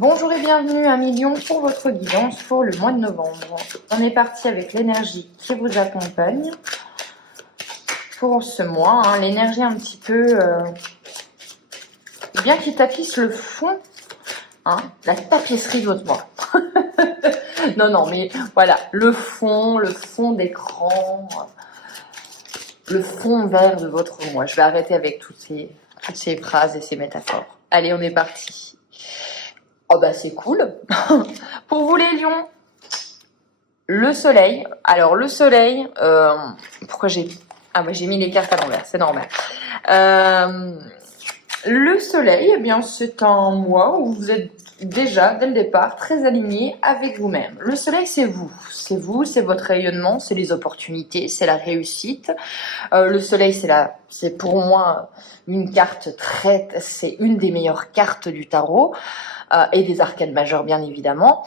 Bonjour et bienvenue à Million pour votre guidance pour le mois de novembre. On est parti avec l'énergie qui vous accompagne pour ce mois. L'énergie un petit peu bien qui tapisse le fond, la tapisserie de votre mois. non, mais voilà, le fond d'écran, le fond vert de votre mois. Je vais arrêter avec toutes ces phrases et ces métaphores. Allez, on est parti. Oh bah c'est cool. Pour vous les lions, le soleil. Alors le soleil, pourquoi j'ai mis les cartes à l'envers, c'est normal. Le soleil, eh bien c'est un mois où vous êtes déjà dès le départ très aligné avec vous-même. Le soleil c'est vous, c'est votre rayonnement, c'est les opportunités, c'est la réussite. Le soleil c'est pour moi une carte c'est une des meilleures cartes du tarot. Et des arcades majeures bien évidemment.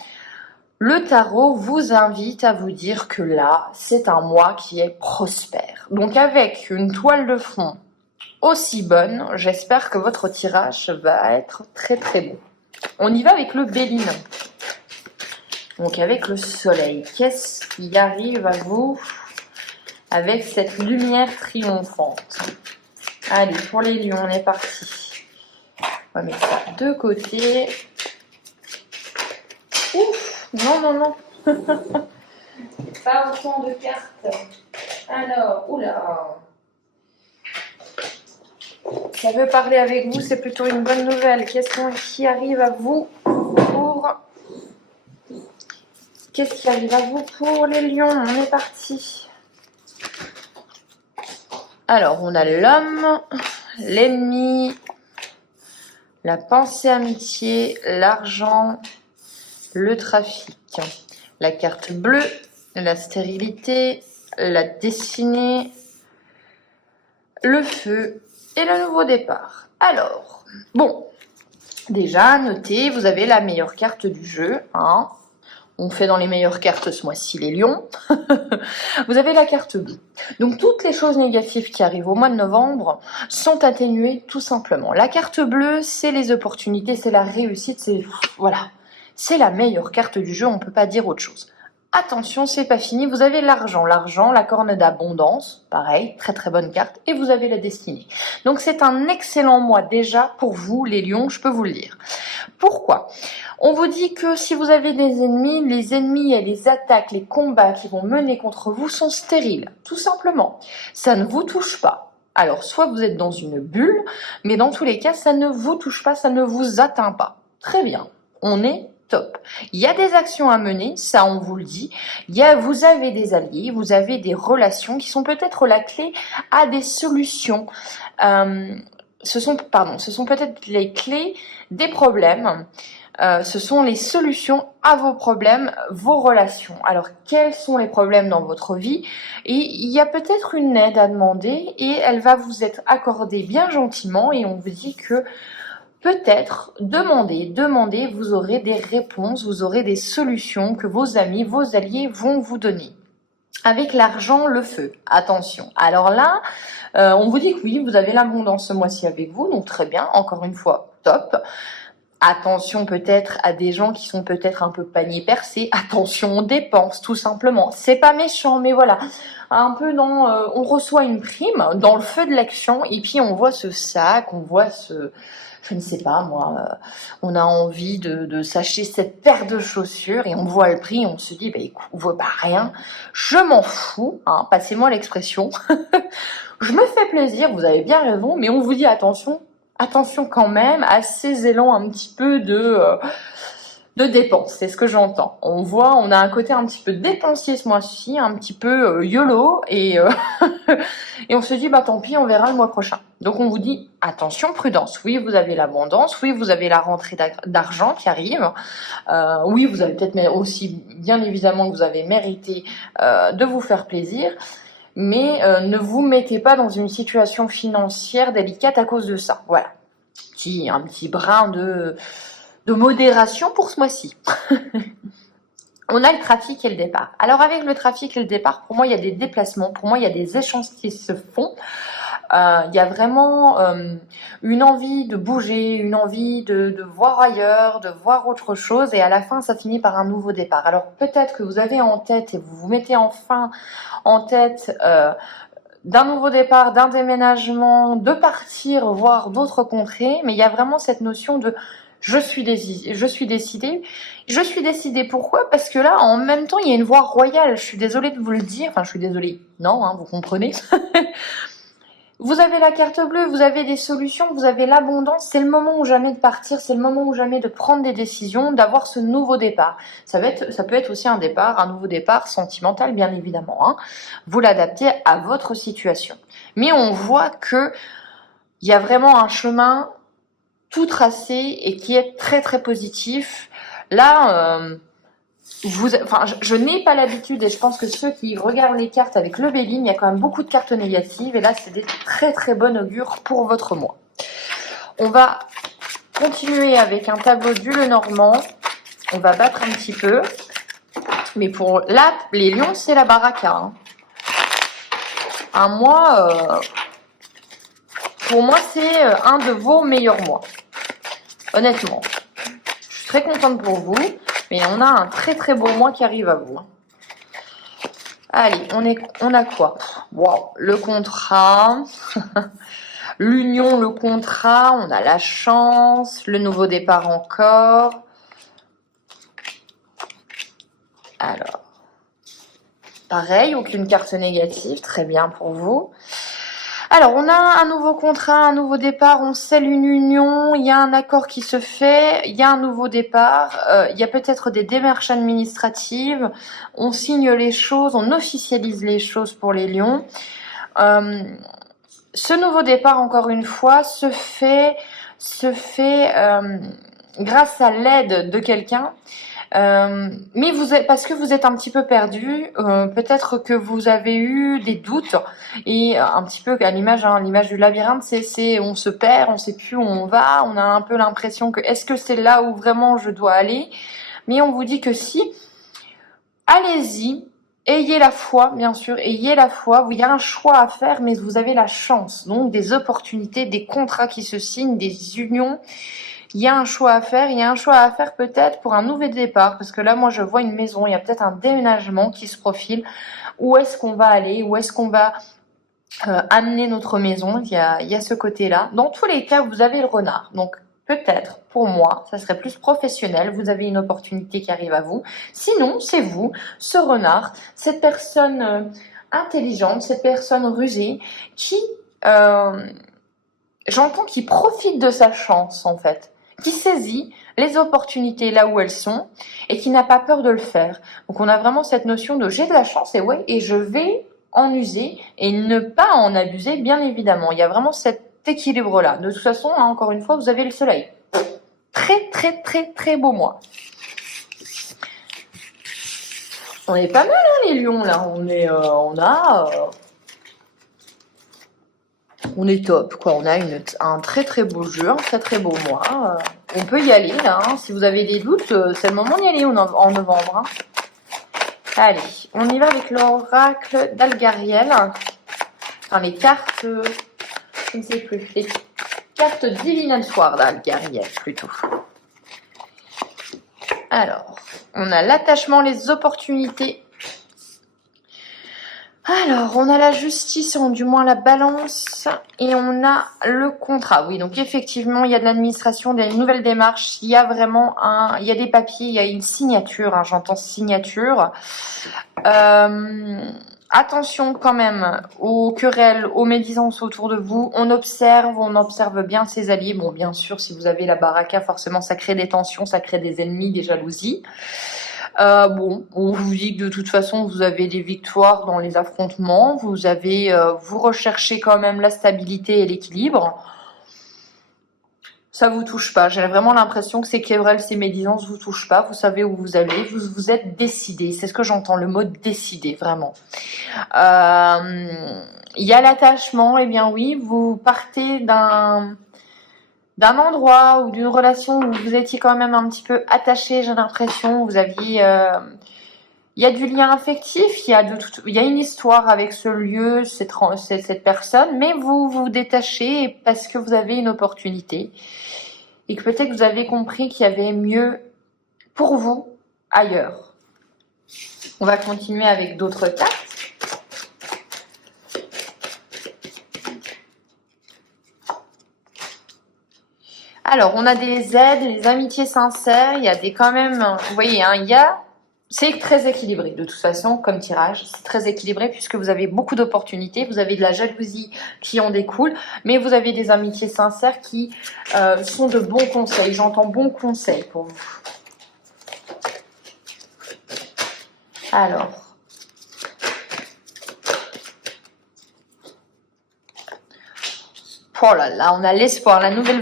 Le tarot vous invite à vous dire que là, c'est un mois qui est prospère. Donc avec une toile de fond aussi bonne, j'espère que votre tirage va être très très bon. On y va avec le Béline. Donc avec le soleil, qu'est-ce qui arrive à vous avec cette lumière triomphante? Allez, pour les lions, on est parti. On va mettre ça de côté. Ouf, non. Pas autant de cartes. Alors, oula. Ça veut parler avec vous, c'est plutôt une bonne nouvelle. Qu'est-ce qui arrive à vous pour les lions? On est parti. Alors, on a l'homme, l'ennemi, la pensée amitié, l'argent, le trafic, la carte bleue, la stérilité, la destinée, le feu et le nouveau départ. Alors, bon, déjà, notez, vous avez la meilleure carte du jeu. On fait dans les meilleures cartes ce mois-ci les lions. Vous avez la carte bleue. Donc, toutes les choses négatives qui arrivent au mois de novembre sont atténuées tout simplement. La carte bleue, c'est les opportunités, c'est la réussite, c'est la meilleure carte du jeu, on ne peut pas dire autre chose. Attention, c'est pas fini, vous avez l'argent, la corne d'abondance, pareil, très très bonne carte, et vous avez la destinée. Donc c'est un excellent mois déjà pour vous, les lions, je peux vous le dire. Pourquoi? On vous dit que si vous avez des ennemis, les ennemis et les attaques, les combats qui vont mener contre vous sont stériles, tout simplement. Ça ne vous touche pas. Alors, soit vous êtes dans une bulle, mais dans tous les cas, ça ne vous touche pas, ça ne vous atteint pas. Très bien, on est top. Il y a des actions à mener, ça on vous le dit. Vous avez des alliés, vous avez des relations qui sont peut-être la clé à des solutions. Ce sont peut-être les clés des problèmes. Ce sont les solutions à vos problèmes, vos relations. Alors, quels sont les problèmes dans votre vie? Et il y a peut-être une aide à demander et elle va vous être accordée bien gentiment et on vous dit que peut-être, demandez, vous aurez des réponses, vous aurez des solutions que vos amis, vos alliés vont vous donner. Avec l'argent, le feu, attention. Alors là, on vous dit que oui, vous avez l'abondance ce mois-ci avec vous, donc très bien, encore une fois, top. Attention peut-être à des gens qui sont peut-être un peu panier percé. Attention aux dépenses, tout simplement. C'est pas méchant, mais voilà. Un peu on reçoit une prime dans le feu de l'action et puis on voit ce sac, on voit je ne sais pas moi, on a envie de s'acheter cette paire de chaussures et on voit le prix, on se dit, écoute, on voit pas rien, je m'en fous, passez-moi l'expression. Je me fais plaisir, vous avez bien raison, mais on vous dit attention quand même à ces élans un petit peu de dépenses, c'est ce que j'entends. On a un côté un petit peu dépensier ce mois-ci, un petit peu YOLO, et on se dit, tant pis, on verra le mois prochain. Donc on vous dit, attention, prudence. Oui, vous avez l'abondance, oui, vous avez la rentrée d'argent qui arrive, oui, vous avez peut-être aussi, bien évidemment, que vous avez mérité de vous faire plaisir, mais ne vous mettez pas dans une situation financière délicate à cause de ça. Voilà. Un petit brin de modération pour ce mois-ci. On a le trafic et le départ. Alors avec le trafic et le départ, pour moi, il y a des déplacements, pour moi, il y a des échanges qui se font. Il y a vraiment une envie de bouger, une envie de voir ailleurs, de voir autre chose, et à la fin, ça finit par un nouveau départ. Alors peut-être que vous avez en tête, et vous vous mettez enfin en tête d'un nouveau départ, d'un déménagement, de partir voir d'autres contrées, mais il y a vraiment cette notion de je suis décidée. Je suis décidée pourquoi? Parce que là, en même temps, il y a une voie royale. Je suis désolée de vous le dire. Enfin, je suis désolée. Non, hein, vous comprenez. Vous avez la carte bleue, vous avez des solutions, vous avez l'abondance. C'est le moment ou jamais de partir, c'est le moment ou jamais de prendre des décisions, d'avoir ce nouveau départ. Ça peut être aussi un nouveau départ sentimental, bien évidemment. Hein. Vous l'adaptez à votre situation. Mais on voit que il y a vraiment un chemin tout tracé et qui est très très positif. Là, je n'ai pas l'habitude, et je pense que ceux qui regardent les cartes avec le Béline, il y a quand même beaucoup de cartes négatives, et là c'est des très très bon augure pour votre mois. On va continuer avec un tableau du Lenormand. On va battre un petit peu, mais pour là, les lions, c'est la baraka. Hein. Un mois, pour moi, c'est un de vos meilleurs mois. Honnêtement, je suis très contente pour vous, mais on a un très très beau mois qui arrive à vous. Allez, on a quoi? Wow, le contrat, l'union, le contrat, on a la chance, le nouveau départ encore. Alors, pareil, aucune carte négative, très bien pour vous. Alors, on a un nouveau contrat, un nouveau départ, on scelle une union, il y a un accord qui se fait, il y a un nouveau départ, il y a peut-être des démarches administratives, on signe les choses, on officialise les choses pour les lions. Ce nouveau départ, encore une fois, se fait grâce à l'aide de quelqu'un. Mais parce que vous êtes un petit peu perdu, peut-être que vous avez eu des doutes, et un petit peu à l'image du labyrinthe, c'est on se perd, on sait plus où on va, on a un peu l'impression que est-ce que c'est là où vraiment je dois aller, mais on vous dit que si, allez-y, ayez la foi, bien sûr, ayez la foi, il y a un choix à faire, mais vous avez la chance, donc des opportunités, des contrats qui se signent, des unions. Il y a un choix à faire, peut-être pour un nouvel départ, parce que là, moi, je vois une maison, il y a peut-être un déménagement qui se profile. Où est-ce qu'on va aller? Où est-ce qu'on va amener notre maison? Il y a ce côté-là. Dans tous les cas, vous avez le renard. Donc, peut-être, pour moi, ça serait plus professionnel. Vous avez une opportunité qui arrive à vous. Sinon, c'est vous, ce renard, cette personne intelligente, cette personne rusée, qui, j'entends, qui profite de sa chance, en fait, qui saisit les opportunités là où elles sont et qui n'a pas peur de le faire. Donc on a vraiment cette notion de j'ai de la chance et je vais en user et ne pas en abuser, bien évidemment. Il y a vraiment cet équilibre-là. De toute façon, hein, encore une fois, vous avez le soleil. Très très très très beau mois. On est pas mal, hein, les lions, là. On est top, quoi. On a un très très beau jeu, un très très beau mois. On peut y aller, là. Hein. Si vous avez des doutes, c'est le moment d'y aller en novembre. Hein. Allez, on y va avec l'oracle d'Algariel. Enfin, les cartes... je ne sais plus. Les cartes divinatoires d'Algariel, plutôt. Alors, on a l'attachement, les opportunités. Alors, on a la justice, du moins la balance, et on a le contrat. Oui, donc effectivement, il y a de l'administration, il y a une nouvelle démarche, il y a vraiment il y a des papiers, il y a une signature, hein, j'entends signature. Attention quand même aux querelles, aux médisances autour de vous. On observe bien ses alliés. Bon, bien sûr, si vous avez la baraka, forcément, ça crée des tensions, ça crée des ennemis, des jalousies. On vous dit que de toute façon, vous avez des victoires dans les affrontements. Vous recherchez quand même la stabilité et l'équilibre. Ça vous touche pas. J'ai vraiment l'impression que ces querelles, ces médisances vous touchent pas. Vous savez où vous allez. Vous êtes décidé. C'est ce que j'entends, le mot décidé, vraiment. Il y a l'attachement. Eh bien oui, vous partez d'un endroit ou d'une relation où vous étiez quand même un petit peu attaché, j'ai l'impression. il y a du lien affectif, il y a une histoire avec ce lieu, cette personne, mais vous vous détachez parce que vous avez une opportunité et que peut-être vous avez compris qu'il y avait mieux pour vous ailleurs. On va continuer avec d'autres cartes. Alors, on a des aides, des amitiés sincères, il y a des quand même, vous voyez, hein, c'est très équilibré de toute façon comme tirage, c'est très équilibré puisque vous avez beaucoup d'opportunités, vous avez de la jalousie qui en découle, mais vous avez des amitiés sincères qui sont de bons conseils, j'entends bons conseils pour vous. Alors, oh là là, on a l'espoir, la nouvelle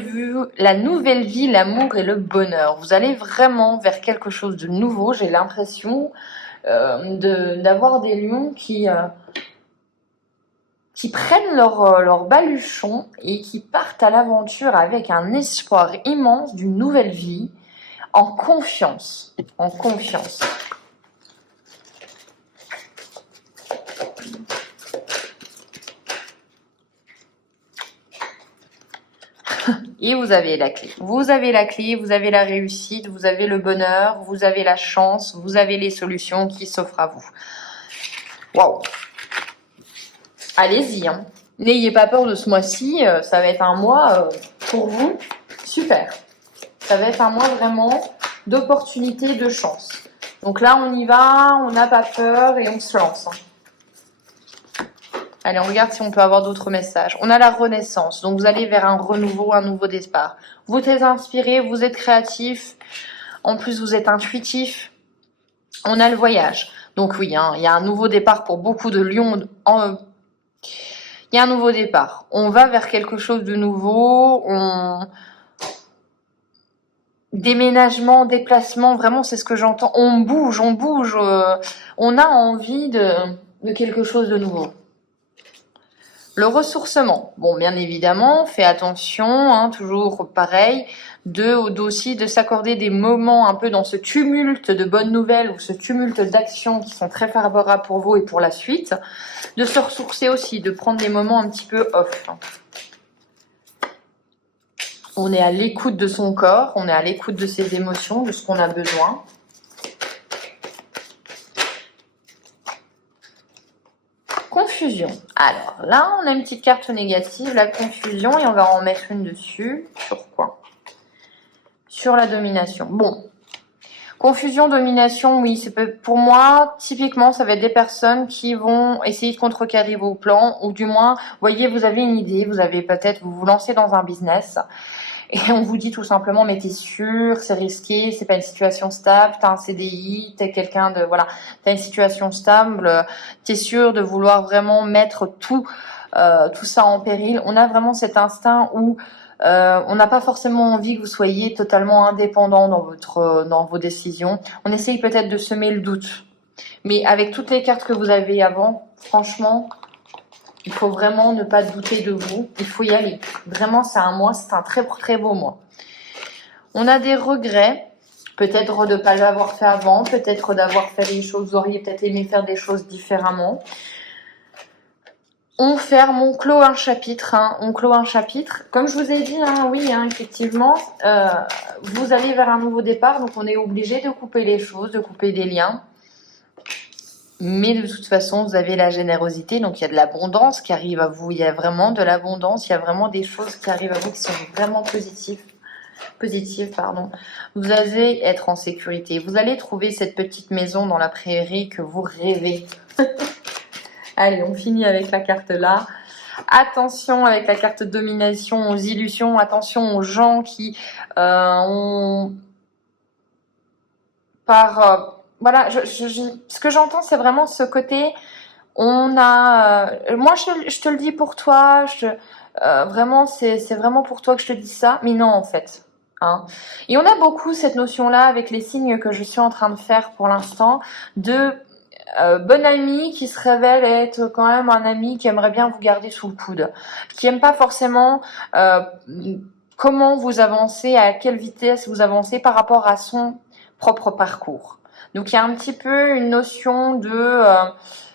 vie, l'amour et le bonheur. Vous allez vraiment vers quelque chose de nouveau. J'ai l'impression d'avoir des lions qui prennent leur baluchon et qui partent à l'aventure avec un espoir immense d'une nouvelle vie, en confiance. En confiance. Et vous avez la clé. Vous avez la clé, vous avez la réussite, vous avez le bonheur, vous avez la chance, vous avez les solutions qui s'offrent à vous. Waouh! Allez-y, hein. N'ayez pas peur de ce mois-ci, ça va être un mois pour vous super. Ça va être un mois vraiment d'opportunités, de chance. Donc là, on y va, on n'a pas peur et on se lance. Allez, on regarde si on peut avoir d'autres messages. On a la renaissance. Donc, vous allez vers un renouveau, un nouveau départ. Vous êtes inspiré, vous êtes créatif. En plus, vous êtes intuitif. On a le voyage. Donc, oui, hein, il y a un nouveau départ pour beaucoup de lions. Il y a un nouveau départ. On va vers quelque chose de nouveau. Déménagement, déplacement, vraiment, c'est ce que j'entends. On bouge. On a envie de quelque chose de nouveau. Le ressourcement, bon, bien évidemment, fais attention, hein, toujours pareil, aussi de s'accorder des moments un peu dans ce tumulte de bonnes nouvelles ou ce tumulte d'actions qui sont très favorables pour vous et pour la suite, de se ressourcer aussi, de prendre des moments un petit peu off. On est à l'écoute de son corps, on est à l'écoute de ses émotions, de ce qu'on a besoin. Confusion. Alors là, on a une petite carte négative, la confusion, et on va en mettre une dessus. Sur quoi? Sur la domination. Bon. Confusion, domination, oui, pour moi, typiquement, ça va être des personnes qui vont essayer de contrecarrer vos plans, ou du moins, vous voyez, vous avez une idée, vous vous lancez dans un business, et on vous dit tout simplement, mais t'es sûr, c'est risqué, c'est pas une situation stable, t'as un CDI, t'es quelqu'un de, voilà, t'as une situation stable, t'es sûr de vouloir vraiment mettre tout ça en péril. On a vraiment cet instinct où on n'a pas forcément envie que vous soyez totalement indépendant dans vos décisions. On essaye peut-être de semer le doute. Mais avec toutes les cartes que vous avez avant, franchement, il faut vraiment ne pas douter de vous. Il faut y aller. Vraiment, c'est un très très beau mois. On a des regrets. Peut-être de ne pas l'avoir fait avant. Peut-être d'avoir fait les choses. Vous auriez peut-être aimé faire des choses différemment. On clôt un chapitre. Hein, on clôt un chapitre. Comme je vous ai dit, hein, oui, hein, effectivement, vous allez vers un nouveau départ. Donc, on est obligé de couper les choses, de couper des liens. Mais de toute façon, vous avez la générosité, donc il y a de l'abondance qui arrive à vous. Il y a vraiment de l'abondance, il y a vraiment des choses qui arrivent à vous qui sont vraiment positives. Vous allez être en sécurité. Vous allez trouver cette petite maison dans la prairie que vous rêvez. Allez, on finit avec la carte là. Attention avec la carte domination aux illusions. Attention aux gens qui ont voilà, ce que j'entends, c'est vraiment ce côté. Moi, je te le dis pour toi. Vraiment, c'est vraiment pour toi que je te dis ça. Mais non, en fait. Hein. Et on a beaucoup cette notion-là avec les signes que je suis en train de faire pour l'instant de bon ami qui se révèle être quand même un ami qui aimerait bien vous garder sous le coude, qui aime pas forcément comment vous avancez, à quelle vitesse vous avancez par rapport à son propre parcours. Donc, il y a un petit peu une notion de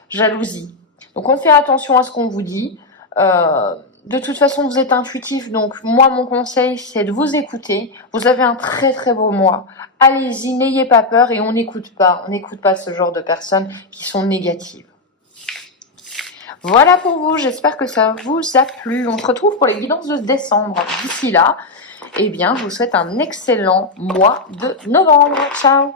jalousie. Donc, on fait attention à ce qu'on vous dit. De toute façon, vous êtes intuitif, donc moi, mon conseil, c'est de vous écouter. Vous avez un très très beau mois. Allez-y, n'ayez pas peur et on n'écoute pas. On n'écoute pas ce genre de personnes qui sont négatives. Voilà pour vous, j'espère que ça vous a plu. On se retrouve pour les guidances de décembre. D'ici là, eh bien, je vous souhaite un excellent mois de novembre. Ciao!